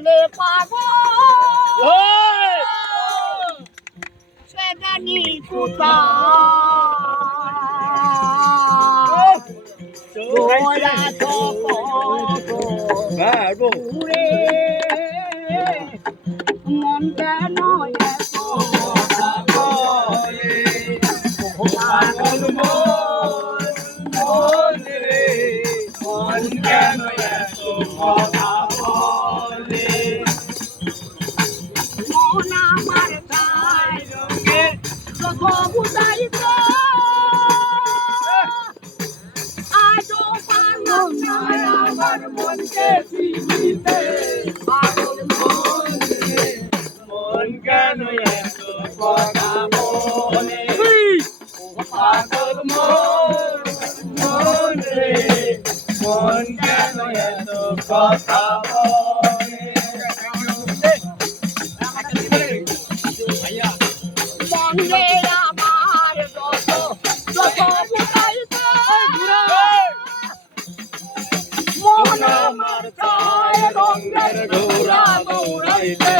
হলে পাগল সে জানি কোথায় ওরা তো ঘুরে মন কেন এত কথা বলে পাগল মন রে মন কেন এত কথা বলে মন আমার তাই রঙে কত বুঝাইতো আজও পাগল নয় আমার মনকে চিনিতে পাগল মন রে মন কেন এত কথা বলে পাগল মন রে মন কেন এত কথা বলে মন রে আমার যত বুঝাইতো মন আমার চায় রঙের ঘোড়া দৌড়াইতে